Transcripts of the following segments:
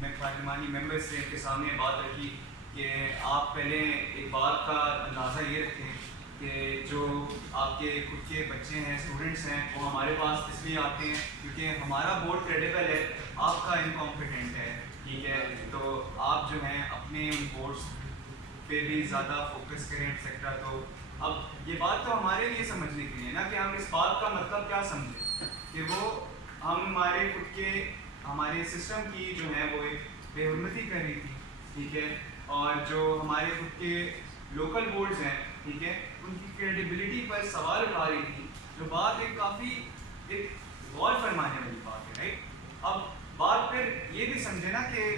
میں پارلیمانی ممبر سے ان کے سامنے بات رکھی کہ آپ پہلے ایک بات کا اندازہ یہ رکھیں کہ جو آپ کے خود کے بچے ہیں اسٹوڈنٹس ہیں وہ ہمارے پاس اس لیے آتے ہیں کیونکہ ہمارا بورڈ کریڈیبل ہے، آپ کا انکمپیٹنٹ ہے، ٹھیک ہے؟ تو آپ جو ہیں اپنے ان بورڈس پہ بھی زیادہ فوکس کریں ایٹسیکٹرا۔ تو اب یہ بات تو ہمارے لیے سمجھنے کے لیے نا کہ ہم اس بات کا مطلب کیا سمجھیں کہ وہ ہم ہمارے خود کے ہمارے سسٹم کی جو ہے وہ ایک بے حرمتی کر رہی تھی، ٹھیک ہے؟ اور جو ہمارے خود کے لوکل بورڈز ہیں، ٹھیک ہے، ان کی کریڈیبلٹی پر سوال اٹھا رہی تھی، جو بات ایک کافی ایک غور فرمانے والی بات ہے، رائٹ؟ اب بات پھر یہ بھی سمجھے نا کہ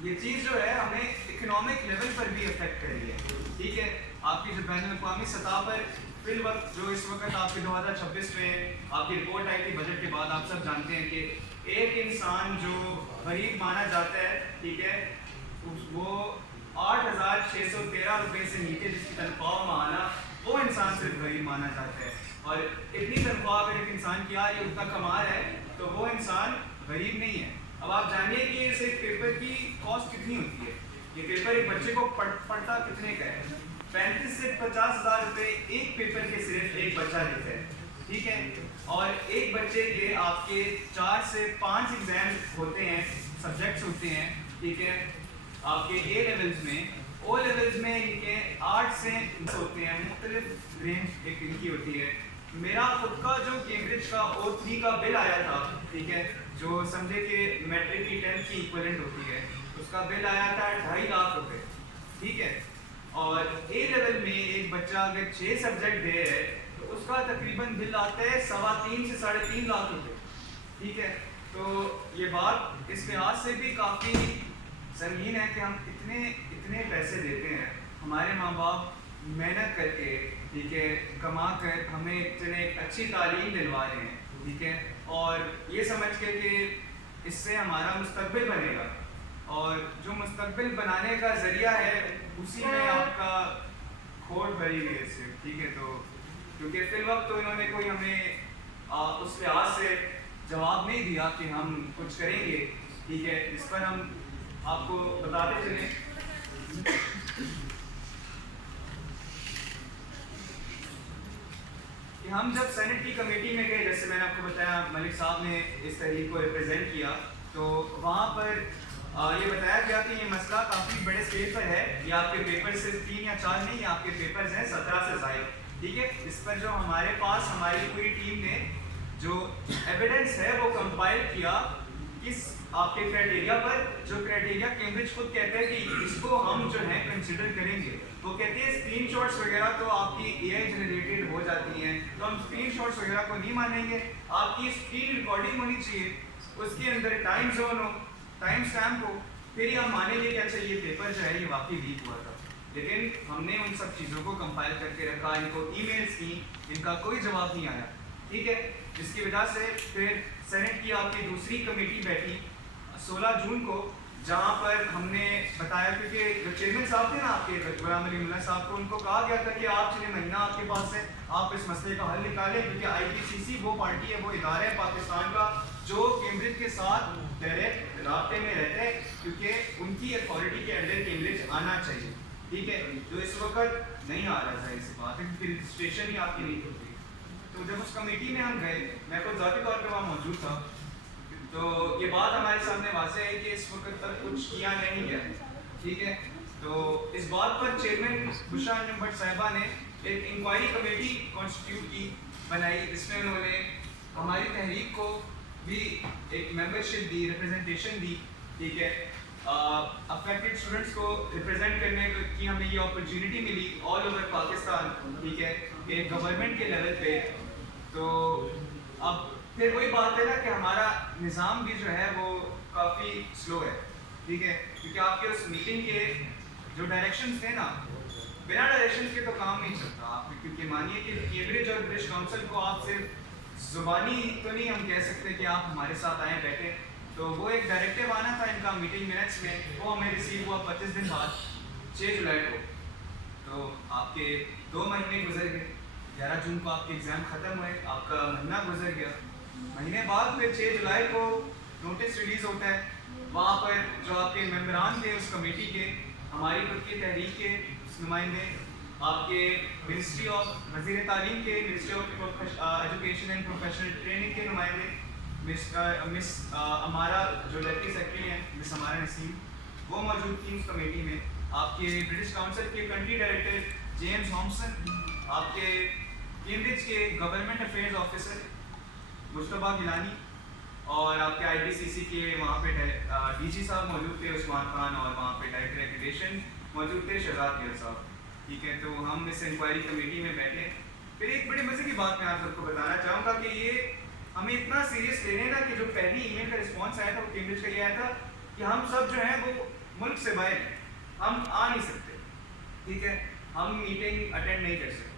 یہ چیز جو ہے ہمیں اکنامک لیول پر بھی افیکٹ کر رہی ہے، ٹھیک ہے؟ آپ کی جو بین الاقوامی سطح پر فی الوقت جو اس وقت آپ کے 2026 میں آپ کی رپورٹ آئی تھی بجٹ کے بعد، آپ سب جانتے ہیں کہ ایک انسان جو غریب مانا جاتا ہے، ٹھیک ہے، وہ 8,613 روپے سے نیچے جس کی تنخواہ ماہانہ، وہ انسان صرف غریب مانا جاتا ہے۔ اور اتنی تنخواہ اگر ایک انسان کی آ رہی ہے، اتنا کما رہا ہے، تو وہ انسان غریب نہیں ہے۔ اب آپ جانیے کہ اس ایک پیپر کی کاسٹ کتنی ہوتی ہے؟ یہ پیپر ایک بچے کو پڑھتا کتنے کا ہے؟ 35 سے 50,000 روپے ایک پیپر کے صرف ایک بچہ لیتا ہے، ٹھیک ہے؟ اور ایک بچے کے آپ کے 4 سے 5 ایگزام ہوتے ہیں، سبجیکٹس ہوتے ہیں، ٹھیک ہے؟ آپ کے اے لیولز میں، او لیولز میں ان کے 8 سے 10 ہوتے ہیں، مختلف رینج ایک ان کی ہوتی ہے۔ میرا خود کا جو کیمبرج کا O3 کا بل آیا تھا، ٹھیک ہے، جو سمجھے کہ میٹرک کی 10th کی ایکویلنٹ ہوتی ہے، اس کا بل آیا تھا 2.5 لاکھ روپے، ٹھیک ہے؟ اور اے لیول میں ایک بچہ اگر 6 سبجیکٹ دے ہے تو اس کا تقریباً بل آتا ہے 3.25 سے 3.5 لاکھ روپے، ٹھیک ہے؟ تو یہ بات اس لحاظ سے بھی کافی سنگین ہے کہ ہم اتنے پیسے دیتے ہیں، ہمارے ماں باپ محنت کر کے، ٹھیک ہے، کما کر ہمیں اتنے اچھی تعلیم دلوا رہے ہیں، ٹھیک ہے، اور یہ سمجھ کے کہ اس سے ہمارا مستقبل بنے گا، اور جو مستقبل بنانے کا ذریعہ ہے اسی میں آپ کا کھوٹ بھری ہوئی ہے صرف، ٹھیک ہے؟ تو کیونکہ فی الوقت تو انہوں نے کوئی ہمیں اس لحاظ سے جواب نہیں دیا کہ ہم کچھ کریں گے، ٹھیک ہے؟ اس پر ہم آپ کو بتاتے چلیں کہ ہم جب سینٹ کی کمیٹی میں گئے، جیسے میں نے آپ کو بتایا ملک صاحب نے اس تحریک کو ریپرزینٹ کیا، تو وہاں پر یہ بتایا گیا کہ یہ مسئلہ کافی بڑے اسکیل پر ہے، یہ آپ کے پیپر صرف 3 یا 4 نہیں، آپ کے پیپرز ہیں 17 سے زائد، ٹھیک ہے؟ اس پر جو ہمارے پاس ہماری پوری ٹیم نے جو ایویڈنس ہے وہ کمپائل کیا کس آپ کے کرائٹیریا پر، جو کرائٹیریا کیمبرج خود کہتے ہیں کہ اس کو ہم جو ہے کنسیڈر کریں گے۔ وہ کہتے ہیں اسکرین شاٹس وغیرہ تو آپ کی اے آئی جنریٹڈ ہو جاتی ہیں، تو ہم اسکرین شاٹس وغیرہ کو نہیں مانیں گے، آپ کی اسکرین ریکارڈنگ ہونی چاہیے، اس کے اندر ٹائم زون ہو، ٹائم اسٹیمپ ہو، پھر ہی ہم مانیں گے کہ اچھا یہ پیپر جو ہے یہ واقعی لیک ہوا تھا۔ لیکن ہم نے ان سب چیزوں کو کمپائل کر کے رکھا، ان کو ای میلز کی، ان کا کوئی جواب نہیں آیا، ٹھیک ہے؟ جس کی وجہ سے پھر سینٹ کی آپ کی دوسری کمیٹی بیٹھی 16 جون کو، جہاں پر ہم نے بتایا، کیونکہ جو چیئرمین صاحب تھے نا آپ کے غلام علی ملا صاحب کو، ان کو کہا گیا تھا کہ آپ 6 مہینہ آپ کے پاس ہے، آپ اس مسئلے کا حل نکالیں، کیونکہ IPCC وہ پارٹی ہے، وہ ادارہ ہے پاکستان کا جو کیمبرج کے ساتھ ڈائریکٹ رابطے میں رہتے ہیں، کیونکہ ان کی اتھارٹی کے انڈر کیمبرج آنا چاہیے، ٹھیک ہے؟ جو اس وقت نہیں آ رہا تھا، اس بات ہے کیونکہ رجسٹریشن ہی آپ کی نہیں ہوتی۔ تو جب اس کمیٹی میں ہم گئے، میں خود ذاتی طور پہ وہاں موجود تھا، تو یہ بات ہمارے سامنے واضح ہے کہ اس وقت تک کچھ کیا نہیں گیا، ٹھیک ہے؟ تو اس بات پر چیئرمین بشرا انجم بٹ صاحبہ نے ایک انکوائری کمیٹی کانسٹیٹیوٹ کی بنائی، جس میں انہوں نے ہماری تحریک کو بھی ایک ممبرشپ دی، ریپرزنٹیشن دی، ٹھیک ہے؟ افیکٹڈ اسٹوڈنٹس کو ریپرزینٹ کرنے کی ہمیں یہ اپرچونیٹی ملی آل اوور پاکستان، ٹھیک ہے؟ ایک گورنمنٹ کے لیول پہ۔ تو اب پھر وہی بات ہے نا کہ ہمارا نظام بھی جو ہے وہ کافی سلو ہے، ٹھیک ہے؟ کیونکہ آپ کے اس میٹنگ کے جو ڈائریکشنز تھے نا، بنا ڈائریکشنز کے تو کام نہیں چلتا آپ، کیونکہ مانیے کہ کیمبرج اور برٹش کاؤنسل کو آپ صرف زبانی تو نہیں ہم کہہ سکتے کہ آپ ہمارے ساتھ آئیں بیٹھیں، تو وہ ایک ڈائریکٹیو آنا تھا ان کا میٹنگ منٹس میں، وہ ہمیں ریسیو ہوا 25 دن بعد 6 جولائی کو۔ تو آپ کے 2 مہینے گزر گئے، 11 جون کو آپ کے ایگزام ختم ہوئے، آپ کا مہینہ گزر گیا، مہینے بعد پھر 6 جولائی کو نوٹس ریلیز ہوتا ہے، وہاں پر جو جو آپ کے ممبران تھے اس کمیٹی کے، ہماری خود کی تحریک کے نمائندے، آپ کے منسٹری آف وزیر تعلیم کے ministry of education and professional training کے نمائندے، مس ہمارا جو ڈپٹی سیکرٹری ہیں مس ہمارا نسیم، وہ موجود تھیں اس کمیٹی میں، آپ کے برٹش کاؤنسل کے کنٹری ڈائریکٹر جیمز تھامسن، آپ کے کیمبرج کے گورنمنٹ افیئرز آفیسر مصطفیٰ گیلانی، اور آپ کے آئی پی سی سی کے وہاں پہ ڈی جی صاحب موجود تھے عثمان خان، اور وہاں پہ ڈائریکٹر ایجوکیشن موجود تھے شہزاد گیل صاحب. ٹھیک ہے، تو ہم اس انکوائری کمیٹی میں بیٹھے. پھر ایک بڑے مزے کی بات میں آپ سب کو بتانا چاہوں گا کہ یہ ہمیں اتنا سیریس لینے تھا کہ جو پہلی ای میل کا رسپانس آیا تھا وہ کیمبرج کا یہ آیا تھا کہ ہم سب جو ہیں وہ ملک سے باہر ہیں، ہم آ نہیں سکتے. ٹھیک ہے، ہم میٹنگ اٹینڈ نہیں کر سکتے.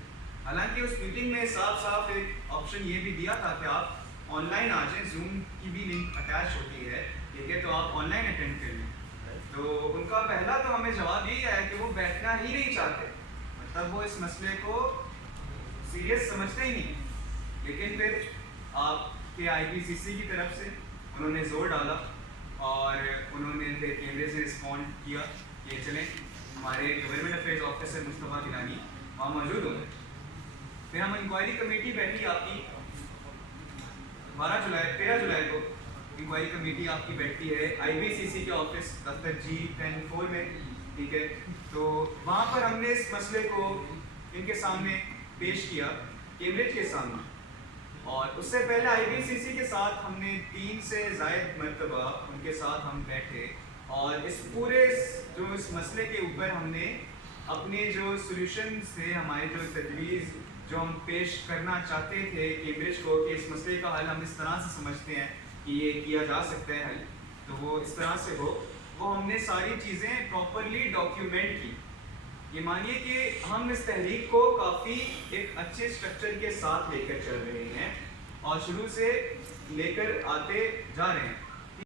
حالانکہ اس میٹنگ میں صاف صاف ایک آپشن یہ بھی دیا تھا کہ آپ آن لائن آ جائیں، زوم کی بھی لنک اٹیچ ہوتی ہے، ٹھیک ہے، تو آپ آن لائن اٹینڈ کر لیں. تو ان کا پہلا تو ہمیں جواب یہی آیا کہ وہ بیٹھنا ہی نہیں چاہتے، مطلب وہ اس مسئلے کو سیریس سمجھتے ہی نہیں. لیکن پھر آپ کے آئی پی سی سی کی طرف سے انہوں نے زور ڈالا اور انہوں نے کیمرے سے رسپونڈ کیا کہ چلیں ہمارے گورنمنٹ افیئرز آفیسر مصطفیٰ گیلانی وہاں موجود ہوں گے. پھر ہم انکوائری کمیٹی بیٹھی آپ کی 13 جولائی کو انکوائری کمیٹی آپ کی بیٹھتی ہے آئی پی سی سی کے آفس دفتر G10-4 میں. ٹھیک ہے، تو وہاں پر ہم نے اس مسئلے کو ان کے سامنے پیش کیا، کیمبرج کے سامنے. اور اس سے پہلے آئی پی سی سی کے ساتھ ہم نے 3 سے زائد مرتبہ ان کے ساتھ ہم بیٹھے اور اس پورے جو اس مسئلے کے اوپر ہم نے اپنے جو سولوشنز تھے، ہماری جو تجویز جو ہم پیش کرنا چاہتے تھے کیمبرج کو کہ اس مسئلے کا حل ہم اس طرح سے سمجھتے ہیں کہ یہ کیا جا سکتا ہے حل، تو وہ اس طرح سے ہو، وہ ہم نے ساری چیزیں پراپرلی ڈاکیومنٹ کی. یہ مانیے کہ ہم اس تحریک کو کافی ایک اچھے اسٹرکچر کے ساتھ لے کر چل رہے ہیں اور شروع سے لے کر آتے جا رہے ہیں.